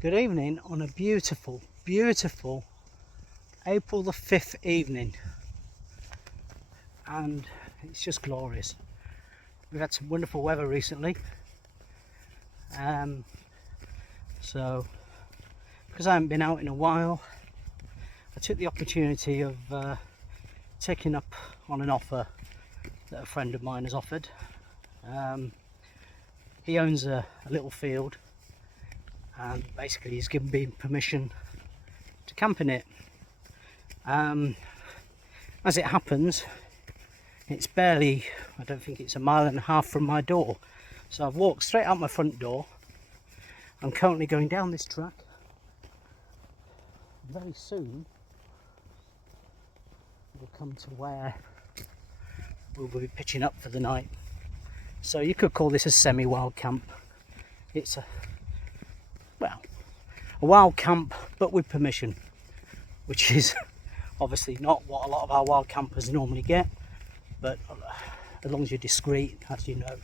Good evening on a beautiful, beautiful April the 5th evening, and it's just glorious. We've had some wonderful weather recently, so because I haven't been out in a while, I took the opportunity of taking up on an offer that a friend of mine has offered. He owns a little field, and basically he's given me permission to camp in it. As it happens, it's barely, I don't think it's 1.5 miles from my door, so I've walked straight out my front door. I'm currently going down this track. Very soon we'll come to where we'll be pitching up for the night. So you could call this a semi-wild camp. It's a wild camp, but with permission, which is obviously not what a lot of our wild campers normally get, but as long as you're discreet, as you know,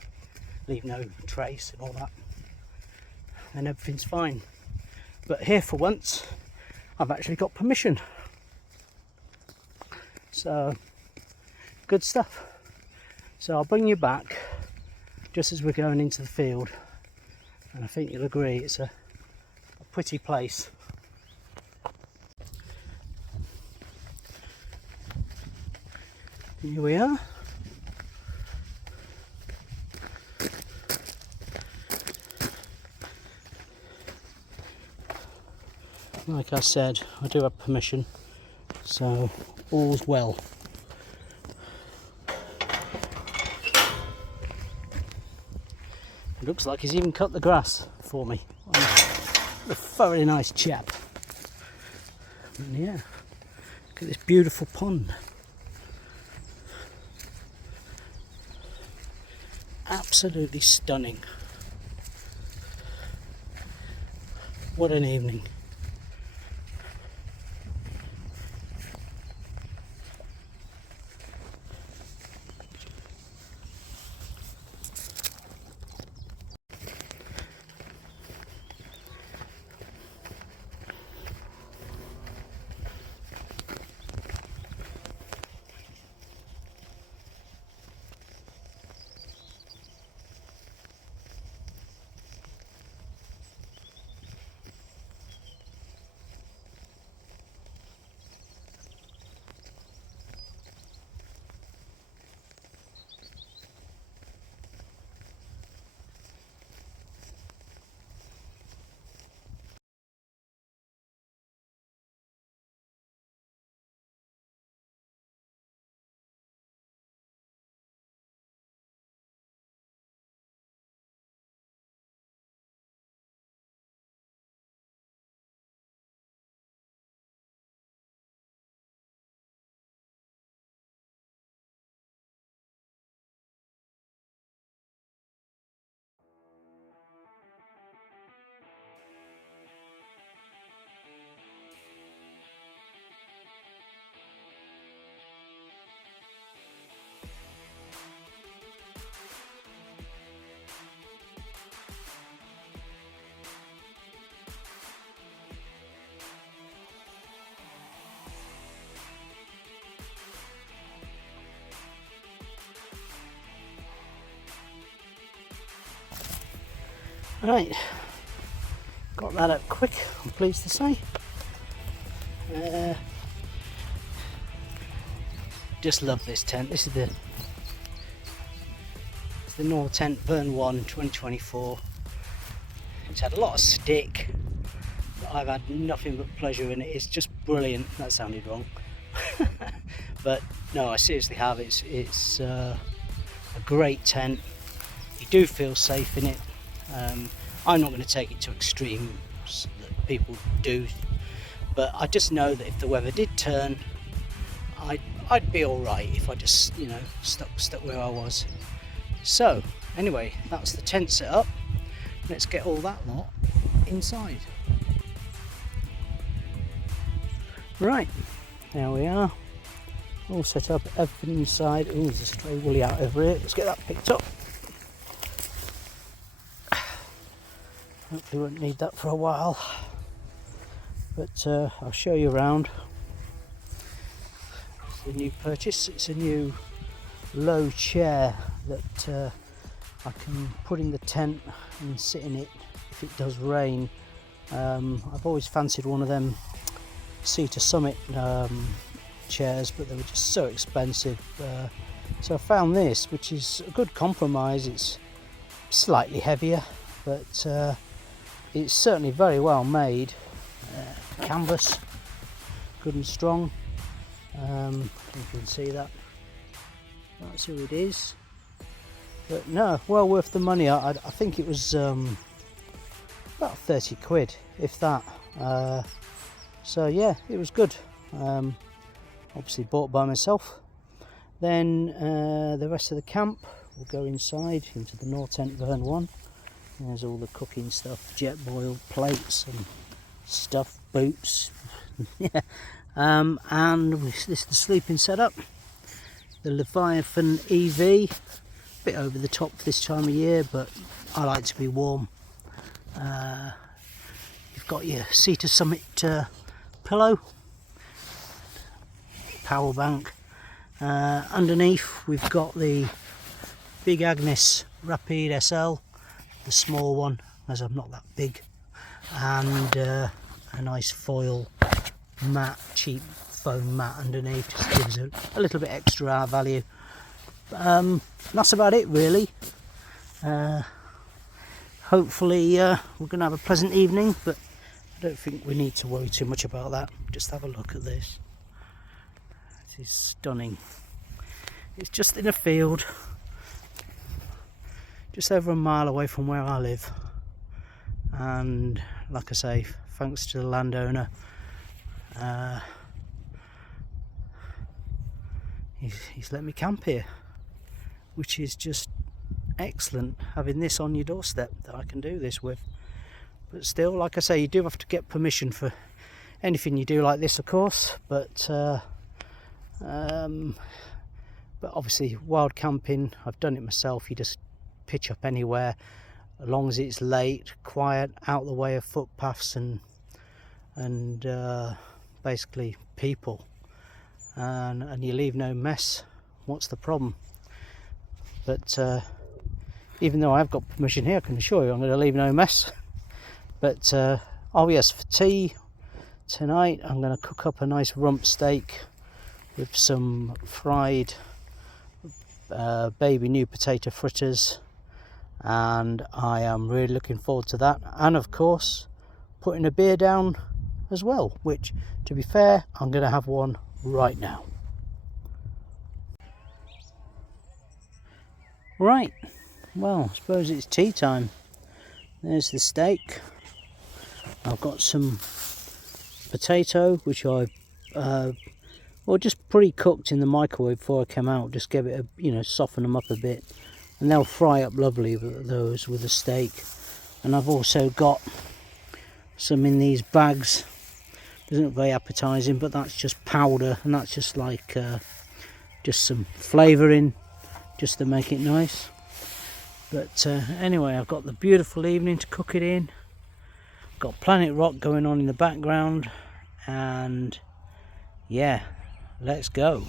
leave no trace and all that, then everything's fine. But here for once I've actually got permission, so good stuff. So I'll bring you back just as we're going into the field, and I think you'll agree it's a pretty place. Here we are. Like I said, I do have permission, so all's well. It looks like he's even cut the grass for me. A very nice chap. And yeah, look at this beautiful pond. Absolutely stunning. What an evening. Right, got that up quick, I'm pleased to say. Just love this tent. This is the North Tent Burn 1 2024. It's had a lot of stick, but I've had nothing but pleasure in it. It's just brilliant. That sounded wrong. But no, I seriously have. It's a great tent. You do feel safe in it. I'm not going to take it to extremes that people do, but I just know that if the weather did turn, I'd be all right if I just, stuck where I was. So anyway, that's the tent set up. Let's get all that lot inside. Right, there we are, all set up, everything inside. Oh, there's a stray woolly out over here. Let's get that picked up. Hopefully won't need that for a while. But I'll show you around. It's a new purchase. It's a new low chair that I can put in the tent and sit in it if it does rain. I've always fancied one of them Sea to Summit chairs, but they were just so expensive. So I found this, which is a good compromise. It's slightly heavier, but it's certainly very well made. Canvas, good and strong. You can see that. That's who it is. But no, well worth the money. I think it was about 30 quid, if that. So yeah, it was good. Obviously bought by myself. Then the rest of the camp, we'll go inside into the North Tent Vern 1. There's all the cooking stuff, jet boiled plates and stuff, boots. Yeah. And this is the sleeping setup. The Leviathan EV, a bit over the top this time of year, but I like to be warm. You've got your Sea to Summit pillow, power bank. Underneath we've got the Big Agnes Rapide SL, the small one, as I'm not that big, and a nice foil mat, cheap foam mat underneath, just gives it a little bit extra value. That's about it really. Hopefully we're going to have a pleasant evening, but I don't think we need to worry too much about that. Just have a look at this. This is stunning. It's just in a field, just over a mile away from where I live, and like I say, thanks to the landowner, he's let me camp here, which is just excellent, having this on your doorstep that I can do this with. But still, like I say, you do have to get permission for anything you do like this, of course, but obviously wild camping, I've done it myself. You just pitch up anywhere, as long as it's late, quiet, out the way of footpaths and basically people, and you leave no mess. What's the problem? But even though I've got permission here, I can assure you I'm going to leave no mess. But oh yes, for tea tonight I'm going to cook up a nice rump steak with some fried baby new potato fritters, and I am really looking forward to that. And of course putting a beer down as well, which, to be fair, I'm going to have one right now. Right, well, I suppose it's tea time. There's the steak. I've got some potato, which I just pre-cooked in the microwave before I came out. Just give it a, soften them up a bit, and they'll fry up lovely with those with the steak. And I've also got some in these bags. Doesn't look very appetizing, but that's just powder, and that's just like just some flavouring, just to make it nice. But anyway, I've got the beautiful evening to cook it in. Got Planet Rock going on in the background, and yeah, let's go.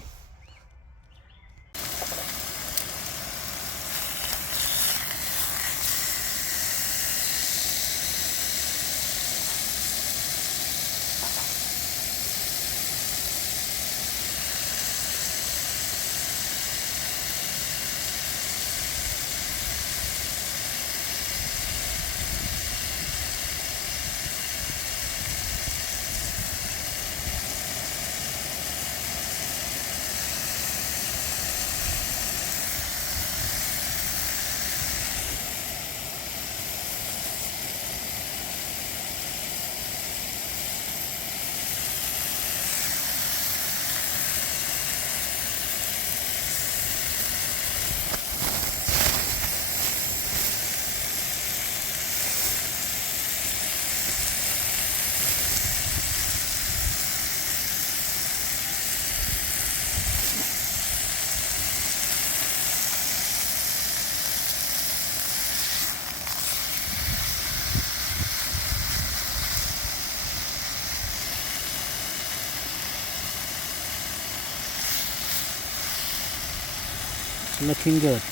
It's looking good.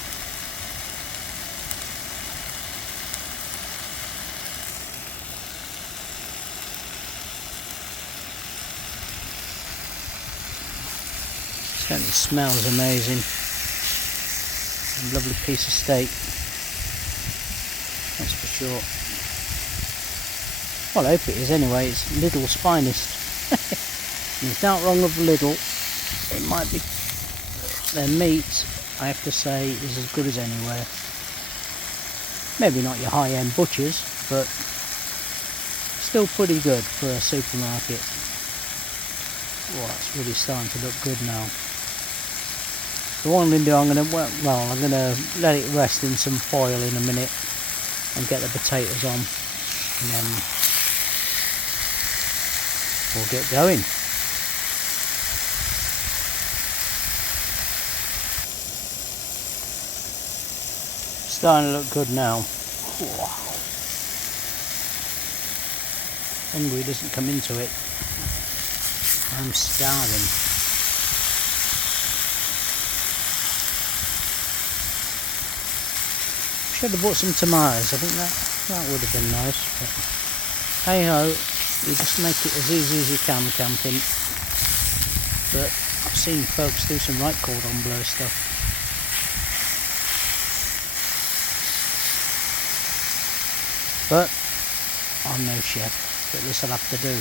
Certainly smells amazing. A lovely piece of steak, that's for sure. Well, I hope it is anyway. It's Lidl's finest. There's not wrong with Lidl. It might be their meat, I have to say, is as good as anywhere. Maybe not your high-end butchers, but still pretty good for a supermarket. Oh, it's really starting to look good now. So what I'm going to do, I'm going to let it rest in some foil in a minute and get the potatoes on, and then we'll get going. Starting to look good now. Hungry doesn't come into it. I'm starving. Should have bought some tomatoes. I think that would have been nice. But hey ho, you just make it as easy as you can camping. But I've seen folks do some right cordon bleu stuff. But I'm no chef, but this will have to do.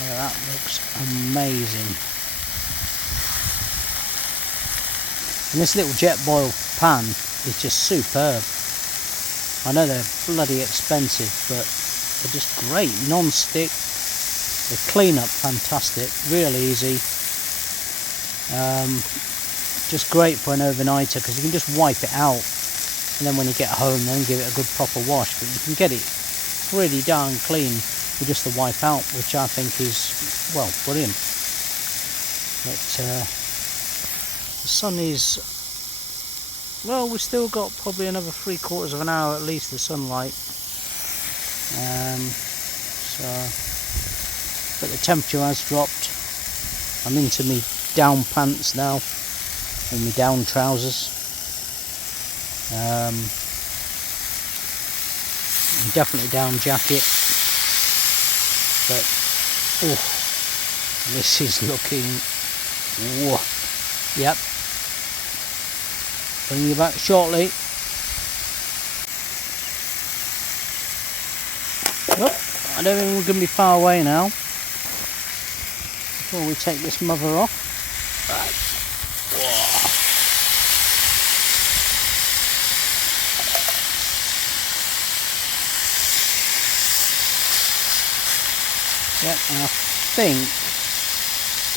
Oh, that looks amazing. And this little jet boil pan is just superb. I know they're bloody expensive, but they're just great. Non-stick, they clean up fantastic, real easy. Just great for an overnighter because you can just wipe it out. And then when you get home, then give it a good proper wash. But you can get it pretty darn clean with just the wipe out, which I think is, well, brilliant. But the sun is, well, we've still got probably another 3/4 of an hour at least of sunlight. But the temperature has dropped. I'm into me down pants now, and me down trousers. Definitely down jacket, but this is looking, yep, bring you back shortly. I don't think we're going to be far away now before we take this mother off. Right. Yep, and I think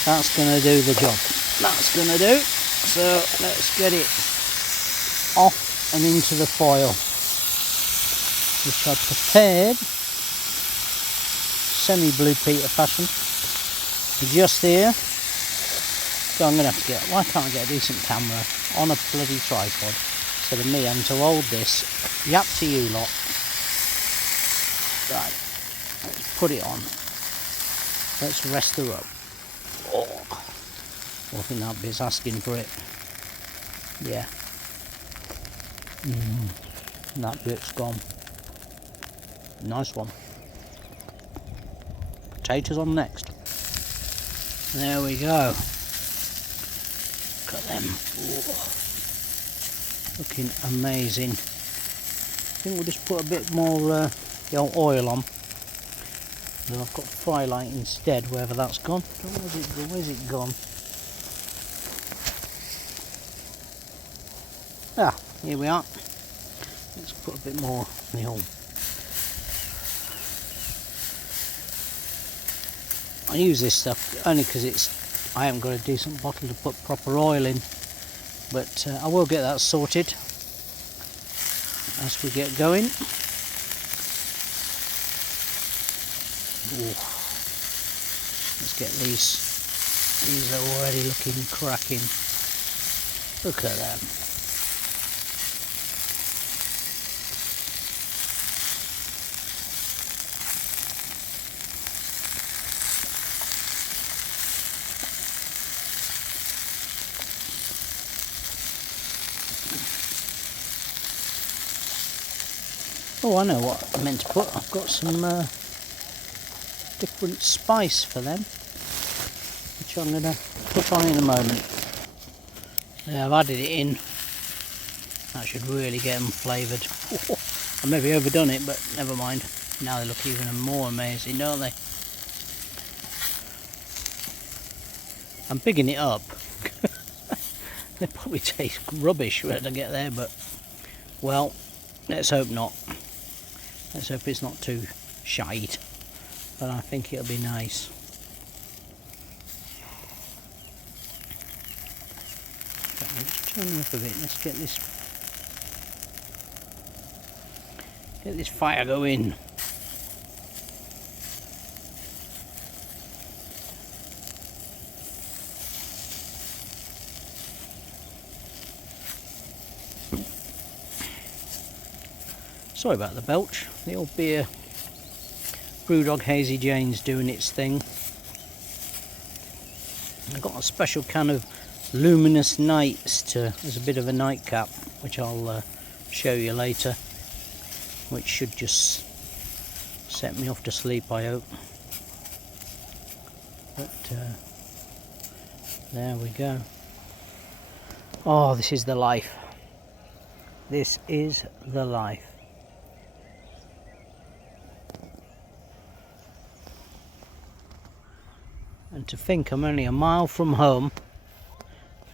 that's going to do the job. That's going to do. So let's get it off and into the foil, which I prepared semi-blue Peter fashion just here. So I'm going to have to get, why can't I get a decent camera on a bloody tripod instead of me having to hold this? Yap to you lot. Right, let's put it on. Let's rest her up. I think that bit's asking for it. Yeah. That bit's gone. Nice one. Potatoes on next. There we go. Look at them. Looking amazing. I think we'll just put a bit more oil on. Then I've got fry light instead, wherever that's gone. Where's it gone? Ah, here we are. Let's put a bit more in the hole. I use this stuff only because I haven't got a decent bottle to put proper oil in, but I will get that sorted as we get going. Ooh. Let's get these. These are already looking cracking. Look at them. Oh, I know what I meant to put. I've got some different spice for them, which I'm going to put on in a moment. Yeah, I've added it in. That should really get them flavoured. I maybe overdone it, but never mind. Now they look even more amazing, don't they? I'm bigging it up. They probably taste rubbish when I get there, but well, let's hope not. Let's hope it's not too shite, but I think it'll be nice. Let's turn it up a bit. Let's get this fire going. Sorry about the belch. The old beer Brewdog Hazy Jane's doing its thing. I've got a special can of Luminous Nights as a bit of a nightcap, which I'll show you later, which should just set me off to sleep, I hope. But there we go. Oh, this is the life. This is the life. And to think I'm only a mile from home,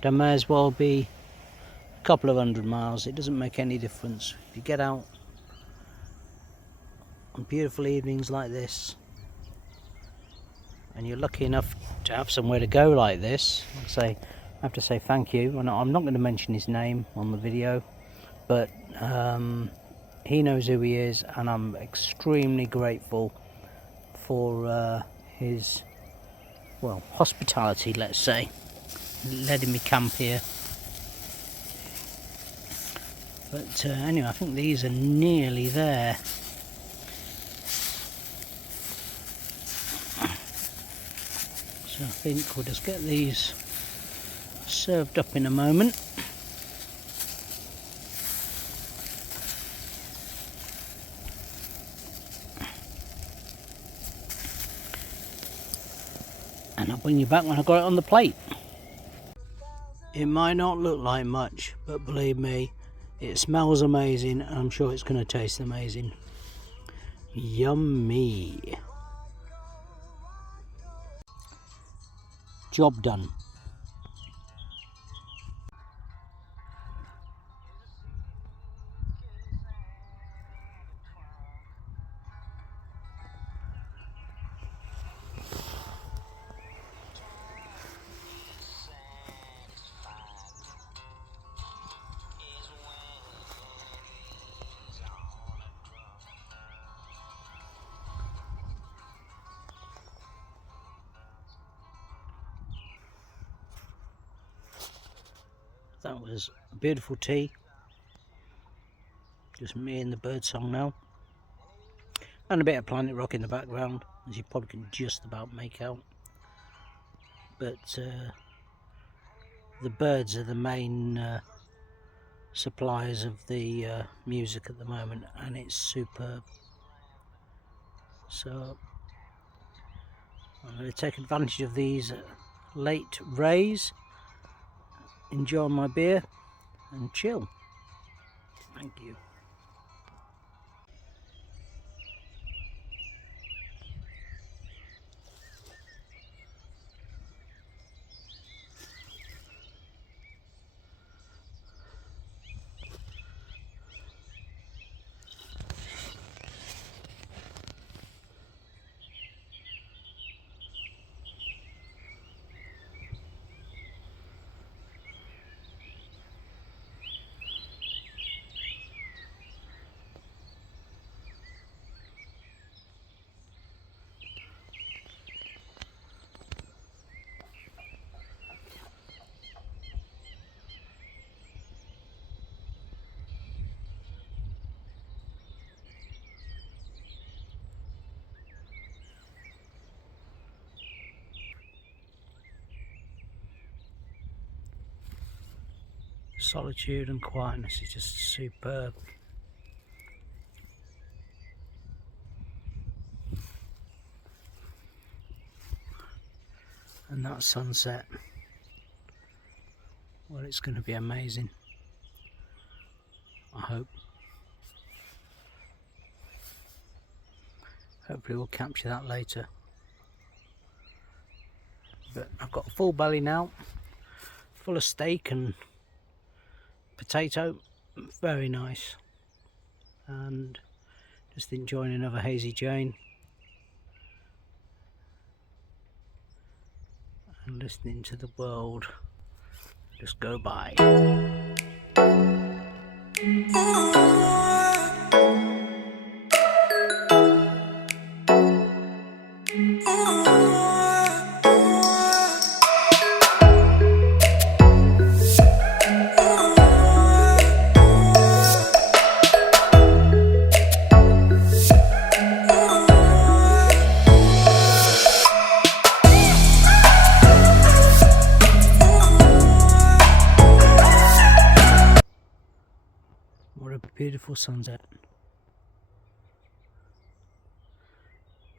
but I may as well be a couple of 100 miles. It doesn't make any difference. If you get out on beautiful evenings like this, and you're lucky enough to have somewhere to go like this, I have to say thank you. And I'm not going to mention his name on the video, but he knows who he is, and I'm extremely grateful for his, well, hospitality, let's say, letting me camp here. But anyway, I think these are nearly there. So I think we'll just get these served up in a moment. And I'll bring you back when I've got it on the plate. It might not look like much, but believe me, it smells amazing, and I'm sure it's going to taste amazing. Yummy. Job done. That was a beautiful tea. Just me and the birdsong now. And a bit of Planet Rock in the background, as you probably can just about make out. But the birds are the main suppliers of the music at the moment, and it's superb. So I'm going to take advantage of these late rays, enjoy my beer and chill. Thank you. Solitude and quietness is just superb. And that sunset, well, it's going to be amazing, I hope. Hopefully we'll capture that later. But I've got a full belly now, full of steak and potato, very nice. And just enjoying another hazy Jane. And listening to the world just go by. What a beautiful sunset.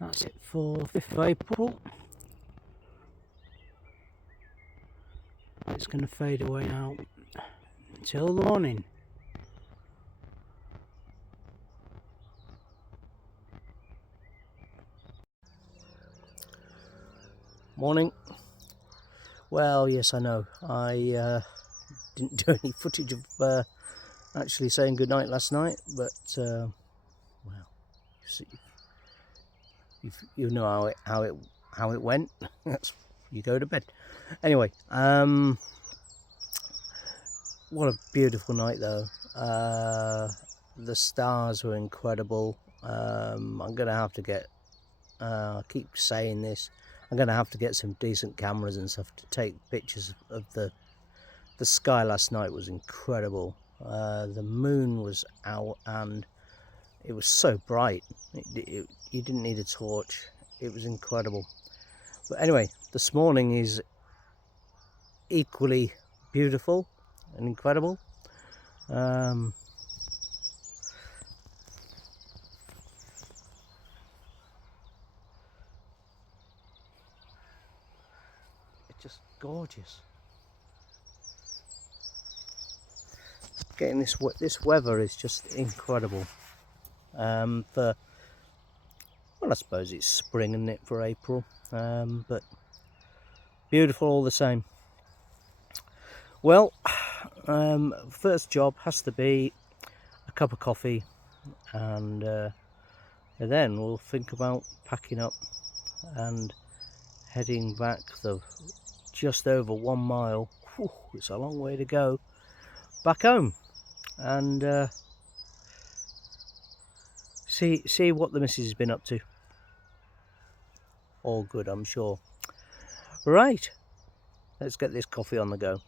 That's it for 5th of April. It's going to fade away now until the morning. Morning. Well, yes, I know. I didn't do any footage of actually saying goodnight last night, but well, you know how it went. That's you go to bed. Anyway, what a beautiful night though. The stars were incredible. I'm gonna have to get. I keep saying this. I'm gonna have to get some decent cameras and stuff to take pictures of the sky last night. Was incredible. The moon was out and it was so bright. You didn't need a torch. It was incredible. But anyway, this morning is equally beautiful and incredible. It's just gorgeous. Getting this weather is just incredible. For well, I suppose it's spring, isn't it, for April? But beautiful all the same. Well, first job has to be a cup of coffee, and then we'll think about packing up and heading back the just over 1 mile. Whew, it's a long way to go back home, and see what the missus has been up to. All good, I'm sure. Right, let's get this coffee on the go.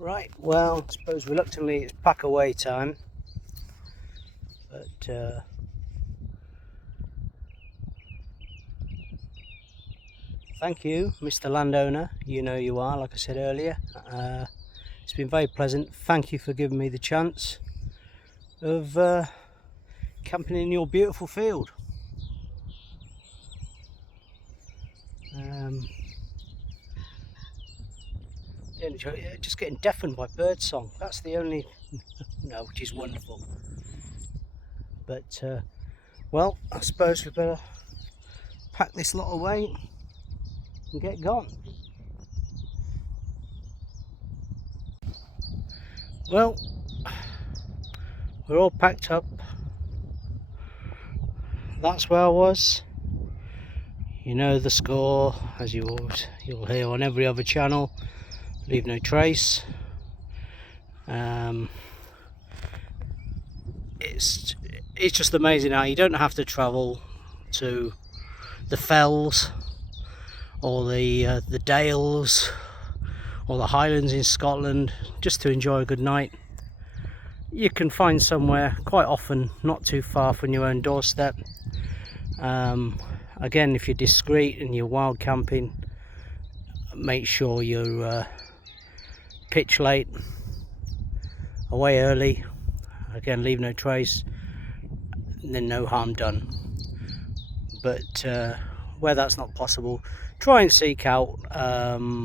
Right, well, I suppose reluctantly it's pack away time, but thank you, Mr. Landowner, you know you are, like I said earlier. It's been very pleasant. Thank you for giving me the chance of camping in your beautiful field. Just getting deafened by bird song. That's the only no, which is wonderful. But well, I suppose we better pack this lot away and get gone. Well, we're all packed up. That's where I was. You know the score, as you'll hear on every other channel. Leave no trace. It's just amazing how you don't have to travel to the fells or the dales or the highlands in Scotland just to enjoy a good night. You can find somewhere quite often not too far from your own doorstep. Again, if you're discreet and you're wild camping, make sure you're pitch late, away early. Again, leave no trace, and then no harm done. But where that's not possible, try and seek out a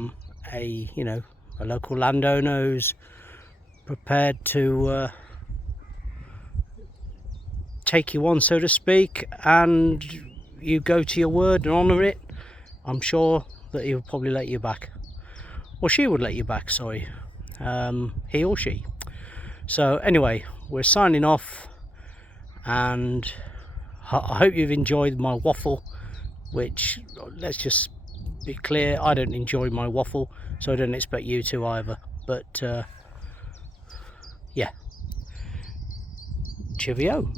local landowner who's prepared to take you on, so to speak, and you go to your word and honour it. I'm sure that he would probably let you back, or she would let you back, sorry, he or she. So anyway, we're signing off, and I hope you've enjoyed my waffle, which, let's just be clear, I don't enjoy my waffle, so I don't expect you to either. But yeah, cheerio.